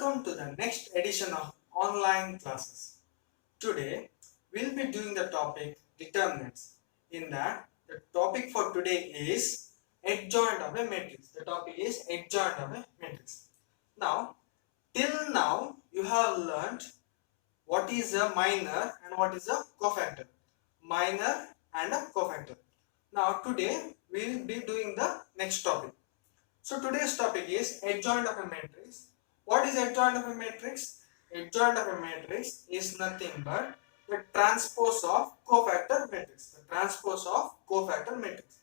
Welcome to the next edition of online classes. Today we'll be doing the topic determinants. In that, the topic for today is adjoint of a matrix. The topic is adjoint of a matrix. Now, till now you have learnt what is a minor and what is a cofactor. Minor and a cofactor. Now today we will be doing the next topic. So today's topic is adjoint of a matrix. What is adjoint of a matrix? Adjoint of a matrix is nothing but the transpose of cofactor matrix. The transpose of cofactor matrix.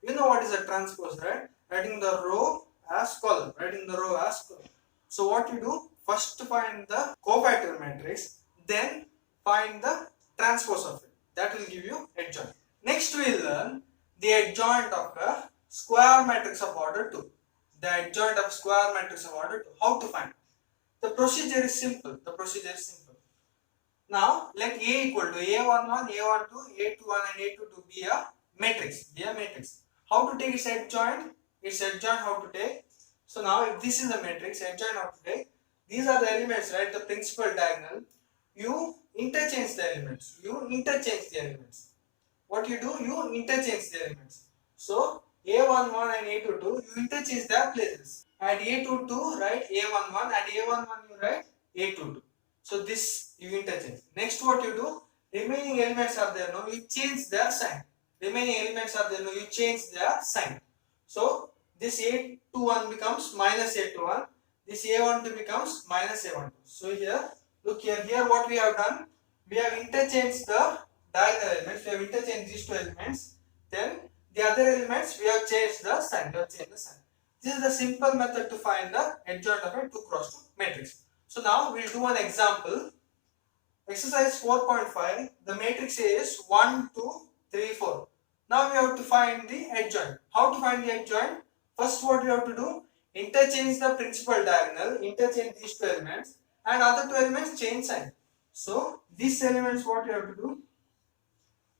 You know what is a transpose, right? Writing the row as column. Writing the row as column. So what you do? First find the cofactor matrix, then find the transpose of it. That will give you adjoint. Next we will learn the adjoint of a square matrix of order 2. The adjoint of square matrix of order 2. How to find? The procedure is simple. Now let A equal to A11, A12, A21 and A22 be a matrix. How to take its adjoint? Its adjoint how to take? So now if this is a matrix, adjoint how to take? These are the elements, right? The principal diagonal. You interchange the elements. What you do? You interchange the elements. So A11 and A22, you interchange their places. At A22, write A11, and A11 you write A22. So this you interchange. Next what you do? Remaining elements are there, no? You change their sign. So this A21 becomes minus A21. This A12 becomes minus A12. So here, look here. Here what we have done? We have interchanged the diagonal elements. We have interchanged these two elements. Then the other elements we have changed the sign. This is the simple method to find the adjoint of a 2 cross 2 matrix. So now we will do an example. Exercise 4.5. The matrix is 1, 2, 3, 4. Now we have to find the adjoint. How to find the adjoint? First what we have to do? Interchange the principal diagonal. Interchange these two elements. And other two elements change sign. So these elements what we have to do?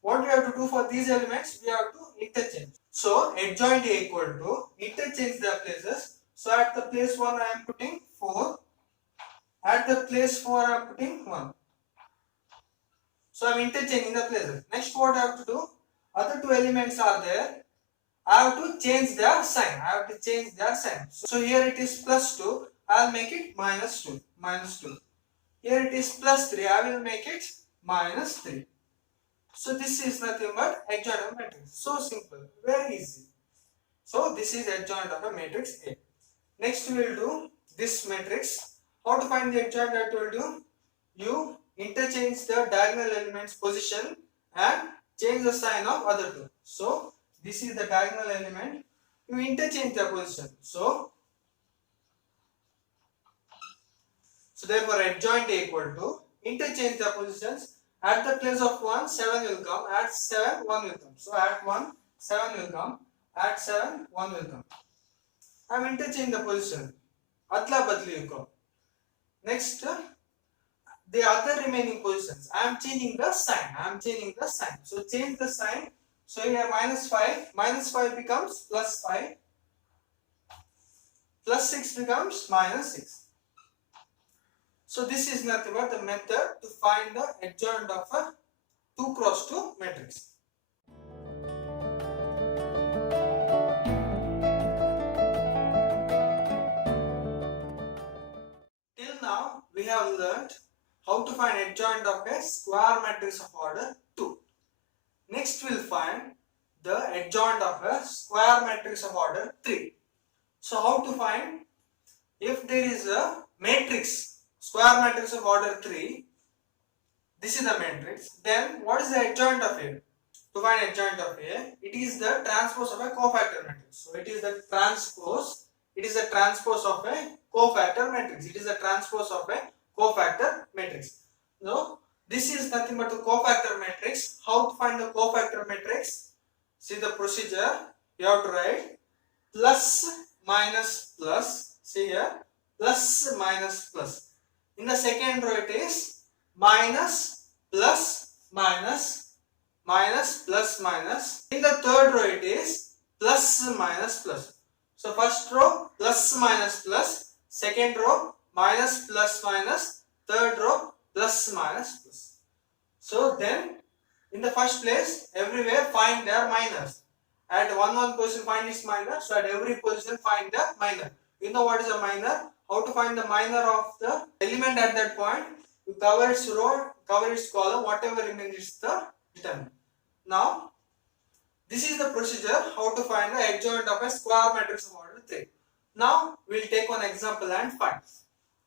What we have to do for these elements? We have to interchange. So adjoint A equal to interchange their places. So at the place 1 I am putting 4. At the place 4 I am putting 1. So I am interchanging the places. Next what I have to do? Other two elements are there. I have to change their sign. So here it is plus 2. I will make it minus 2. Here it is plus 3. I will make it minus 3. So this is nothing but adjoint of a matrix. So simple, very easy. So this is adjoint of a matrix A. Next we will do this matrix. How to find the adjoint? I told you. You interchange the diagonal elements position and change the sign of other two. So this is the diagonal element. You interchange the position. So therefore adjoint A equal to interchange the positions. At the place of 1, 7 will come. At 7, 1 will come. So at 1, 7 will come. At 7, 1 will come. I am interchanging the position. Adla badli will come. Next, the other remaining positions. I am changing the sign. So change the sign. So here minus 5. Minus 5 becomes plus 5. Plus 6 becomes minus 6. So this is nothing but the method to find the adjoint of a 2 cross 2 matrix. Till now we have learnt how to find adjoint of a square matrix of order 2. Next we will find the adjoint of a square matrix of order 3. So how to find? If there is a matrix, square matrix of order 3, this is the matrix, then what is the adjoint of A? To find adjoint of A, it is the transpose of a cofactor matrix. So it is the transpose of a cofactor matrix. So this is nothing but the cofactor matrix. How to find the cofactor matrix? See the procedure. You have to write plus minus plus. See here, plus minus plus. In the second row it is minus plus minus plus minus. In the third row it is plus minus plus. So first row plus minus plus, second row minus plus minus, third row plus minus plus. So then in the first place everywhere find their minors. At one position find its minor, so at every position find the minor. You know what is a minor? How to find the minor of the element at that point? You cover its row, cover its column, whatever remains is the determinant. Now this is the procedure how to find the adjoint of a square matrix of order 3. Now we will take one example and find.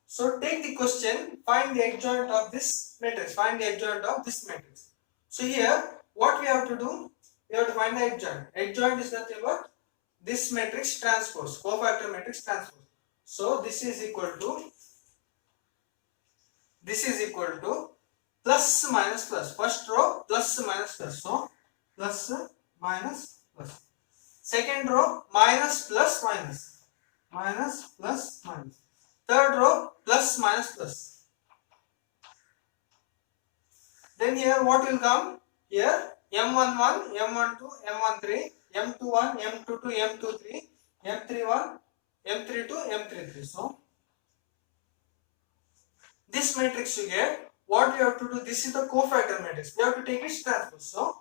So take the question, find the adjoint of this matrix, find the adjoint of this matrix. So here what we have to do, we have to find the adjoint. Adjoint is nothing but this matrix transpose, cofactor matrix transpose. So this is equal to plus minus plus. First row plus minus plus. So plus minus plus. Second row minus plus minus. Minus plus minus. Third row plus minus plus. Then here what will come? Here M11, M12, M13, M21, M22, M23, M31, M32, M33. So this matrix you get. What we have to do? This is the cofactor matrix. We have to take its transpose. So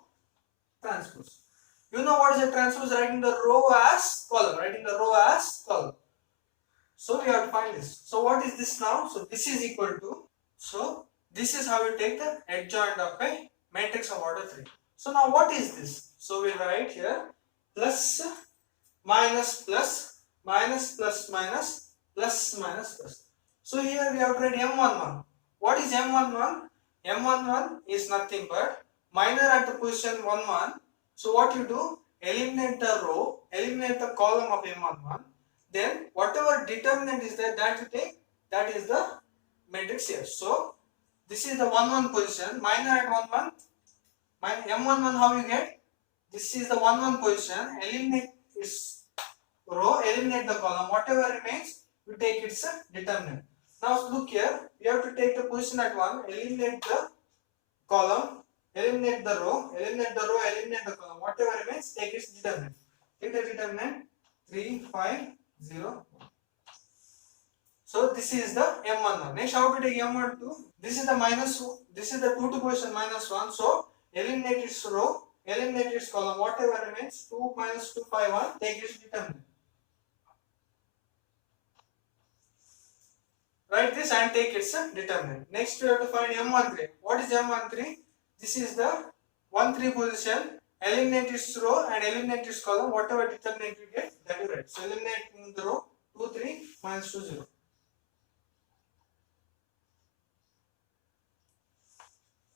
transpose. You know what is a transpose? Writing the row as column. Writing the row as column. So we have to find this. So what is this now? So this is equal to. So this is how we take the adjoint of a matrix of order 3. So now what is this? So we write here plus minus plus minus plus minus plus minus plus. So here we have to write M11. What is M11? M11 is nothing but minor at the position 1 1. So what you do? Eliminate the row, eliminate the column of M11. Then whatever determinant is there, that you take, that is the matrix here. So this is the 1 1 position, minor at 1 1. M11 how you get? This is the 1 1 position, eliminate its row, eliminate the column, whatever remains, you take its determinant. Now look here, we have to take the position at 1, eliminate the column, eliminate the row, eliminate the row, eliminate the column, whatever remains, take its determinant. Take the determinant 3, 5, 0. So this is the M11. Next, how to take M12? This is the minus, this is the 2 to position minus 1. So eliminate its row, eliminate its column, whatever remains, 2 minus 2, 5, 1, take its determinant. Write this and take its determinant. Next we have to find M13. What is M13? This is the 1 3 position. Eliminate its row and eliminate its column. Whatever determinant you get, that you write. So eliminate the row 2 3 minus 2 0.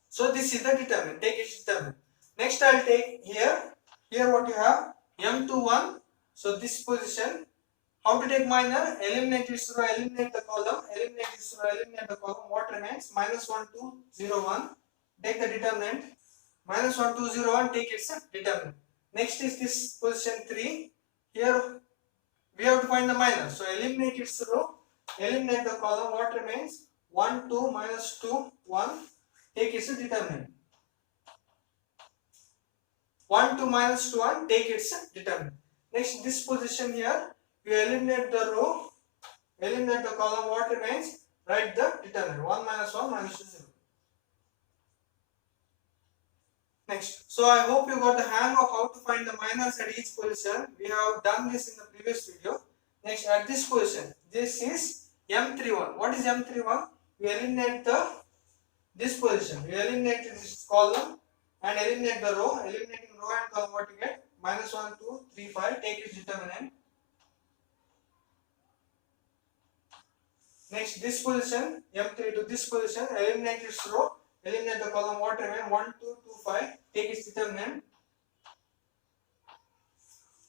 So this is the determinant. Take its determinant. Next I will take here. Here what you have? M21. So this position. How to take minor? Eliminate its row, eliminate the column, eliminate its row, eliminate the column. What remains? Minus 1, 2, 0, 1. Take the determinant. Minus 1, 2, 0, 1. Take its determinant. Next is this position 3. Here we have to find the minor. So eliminate its row, eliminate the column. What remains? 1, 2, minus 2, 1. Take its determinant. 1, 2, minus 2, 1. Take its determinant. Next, this position here. You eliminate the row, eliminate the column, what remains? Write the determinant. 1 minus 1 minus 2 0. Next, so I hope you got the hang of how to find the minors at each position. We have done this in the previous video. Next, at this position, this is M31. What is M31? You eliminate this position. You eliminate this column and eliminate the row. Eliminating row and column, what you get? Minus 1, 2, 3, 5. Take its determinant. Next, this position, M3 to this position, eliminate its row, eliminate the column, what remains? 1, 2, 2, 5, take its determinant.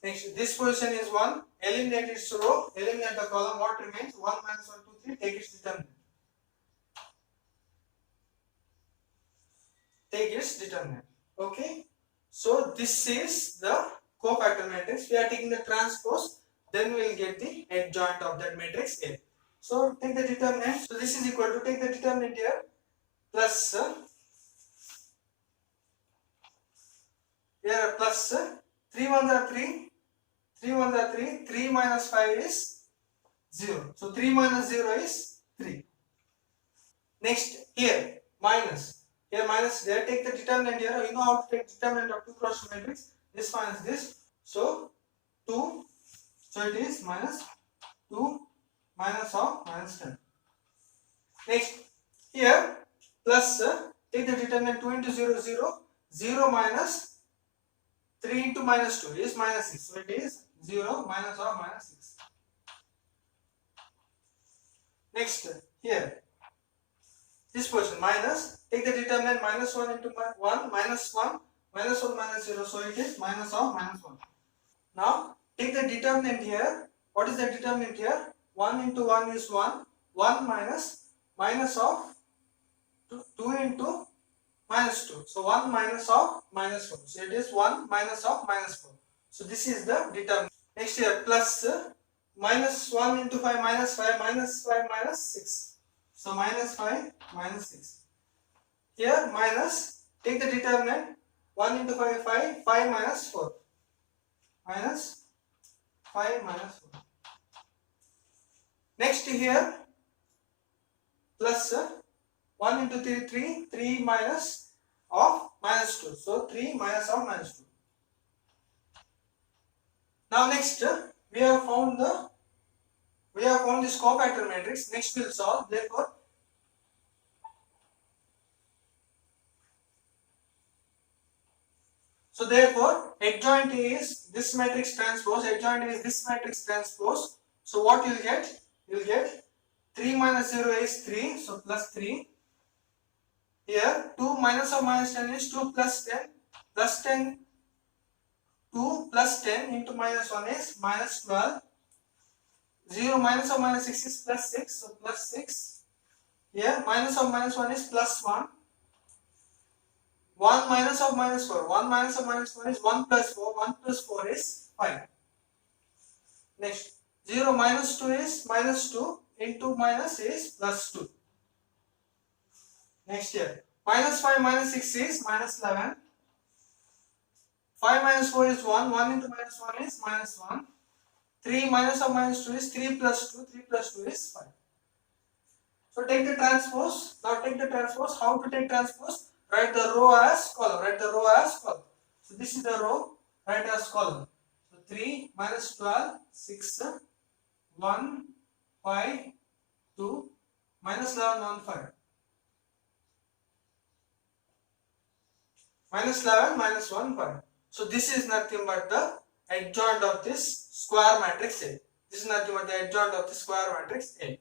Next, this position is 1, eliminate its row, eliminate the column, what remains? 1 minus 1, 2, 3, take its determinant. Take its determinant. Okay? So, this is the cofactor matrix. We are taking the transpose, then we will get the adjoint of that matrix A. So take the determinant. So this is equal to, take the determinant here, plus here plus 3 1s are 3, 3 1s are 3, 3 minus 5 is 0. So 3 minus 0 is 3. Next, here minus. Here minus there, take the determinant here. You know how to take determinant of 2 cross matrix. This minus this. So 2. So it is minus 2 minus of minus 10. Next, here plus take the determinant 2 into 0 0. 0 minus 3 into minus 2 is minus 6. So it is 0 minus of minus 6. Next, here this portion minus, take the determinant minus 1 into 1 minus 1 minus 1 minus 0. So it is minus of minus 1. Now take the determinant here. What is the determinant here? 1 into 1 is 1. 1 minus of 2 into minus 2. So 1 minus of minus 4. So it is 1 minus of minus 4. So this is the determinant. Next here plus minus 1 into 5 minus 5 minus 5 minus 6. So minus 5 minus 6. Here minus, take the determinant 1 into 5 5 5 minus 4 minus 5 minus 4. Next here plus 1 into 3 3 3 minus of minus 2. So 3 minus of minus 2. Now next we have found this cofactor matrix. Next we will solve. Therefore adjoint is this matrix transpose. Adjoint is this matrix transpose. So what you will get? You will get 3 minus 0 is 3. So plus 3. Here 2 minus of minus 10 is 2 plus 10. Plus 10. 2 plus 10 into minus 1 is minus 12. 0 minus of minus 6 is plus 6. So plus 6. Here minus of minus 1 is plus 1. 1 minus of minus 4. 1 minus of minus 1 is 1 plus 4. 1 plus 4 is 5. Next, 0 minus 2 is minus 2 into minus is plus 2. Next here, minus 5 minus 6 is minus 11. 5 minus 4 is 1. 1 into minus 1 is minus 1. 3 minus of minus 2 is 3 plus 2. 3 plus 2 is 5. So take the transpose. Now take the transpose. How to take transpose? Write the row as column. Write the row as column. So this is the row. Write as column. So 3 minus 12, 6, 1, 5, 2, minus 11, 1, 5. Minus 11, minus 1, 5. So this is nothing but the adjoint of this square matrix A. This is nothing but the adjoint of the square matrix A.